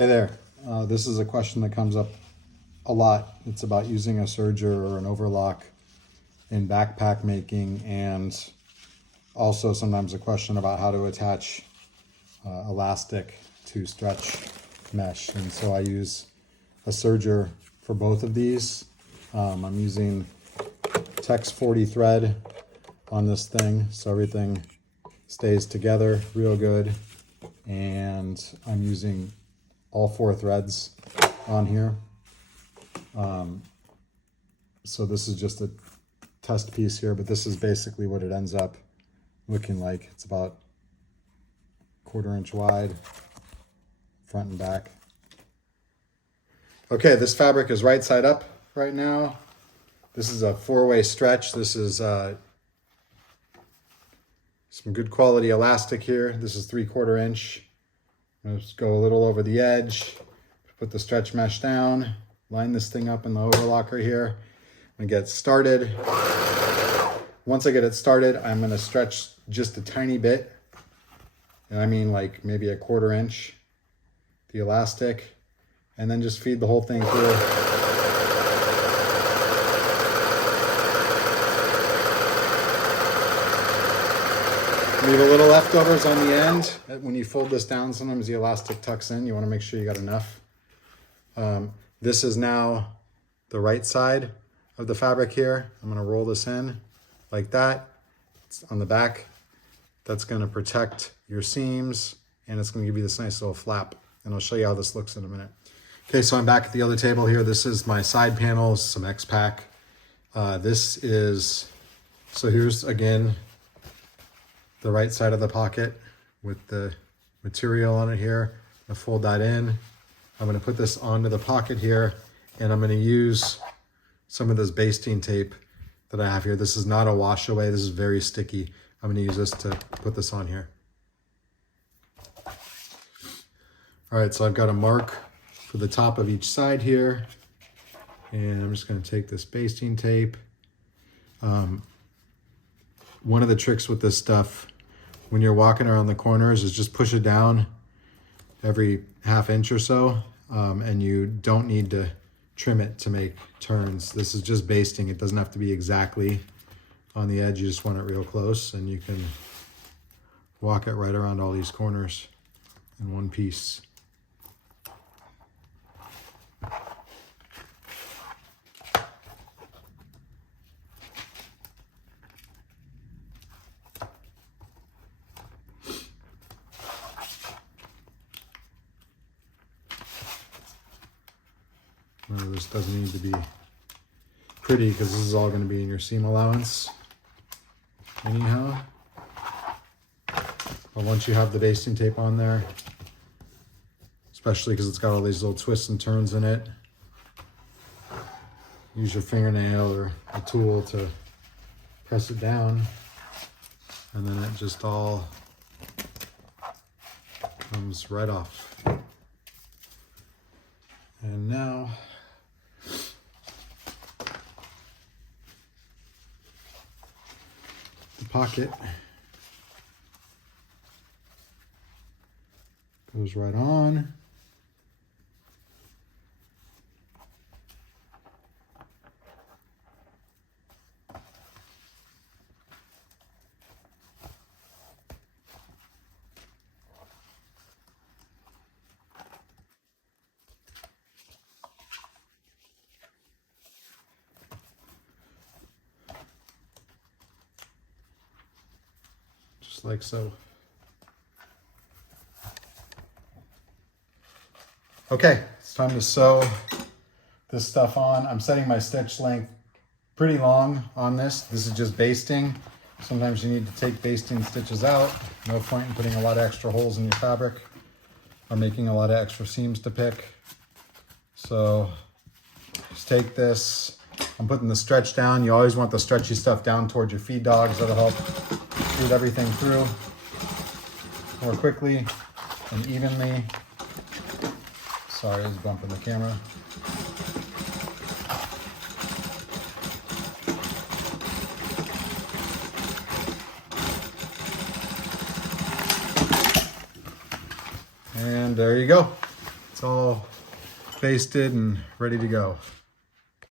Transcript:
Hey there. This is a question that comes up a lot. It's about using a serger or an overlock in backpack making, and also sometimes a question about how to attach elastic to stretch mesh. And so I use a serger for both of these. I'm using Tex 40 thread on this thing, so everything stays together real good. And I'm using all 4 threads on here. So this is just a test piece here, but this is basically what it ends up looking like. It's about 1/4 inch wide, front and back. Okay, this fabric is right side up right now. This is a 4-way stretch. This is some good quality elastic here. This is 3/4 inch. Let's go a little over the edge, put the stretch mesh down, line this thing up in the overlocker here, and get started. Once I get it started, I'm gonna stretch just a tiny bit, and I mean like maybe 1/4 inch, the elastic, and then just feed the whole thing through. Leave a little leftovers on the end. When you fold this down, sometimes the elastic tucks in. You want to make sure you got enough. This is now the right side of the fabric here. I'm going to roll this in like that. It's on the back. That's going to protect your seams, and it's going to give you this nice little flap. And I'll show you how this looks in a minute. Okay, so I'm back at the other table here. This is my side panels, some X-Pack. So here's again the right side of the pocket with the material on it here. I'm gonna fold that in. I'm gonna put this onto the pocket here, and I'm gonna use some of this basting tape that I have here. This is not a wash away, this is very sticky. I'm gonna use this to put this on here. All right, so I've got a mark for the top of each side here, and I'm just gonna take this basting tape. One of the tricks with this stuff when you're walking around the corners is just push it down every 1/2 inch or so, and you don't need to trim it to make turns. This is just basting. It doesn't have to be exactly on the edge. You just want it real close, and you can walk it right around all these corners in one piece. This doesn't need to be pretty because this is all going to be in your seam allowance anyhow. But once you have the basting tape on there, especially because it's got all these little twists and turns in it, use your fingernail or a tool to press it down, and then it just all comes right off. And now the pocket goes right on. Just like so. Okay, it's time to sew this stuff on. I'm setting my stitch length pretty long on this. This is just basting. Sometimes you need to take basting stitches out. No point in putting a lot of extra holes in your fabric or making a lot of extra seams to pick. So just take this. I'm putting the stretch down. You always want the stretchy stuff down towards your feed dogs. That'll help feed everything through more quickly and evenly. Sorry, it's bumping the camera. And there you go. It's all basted and ready to go.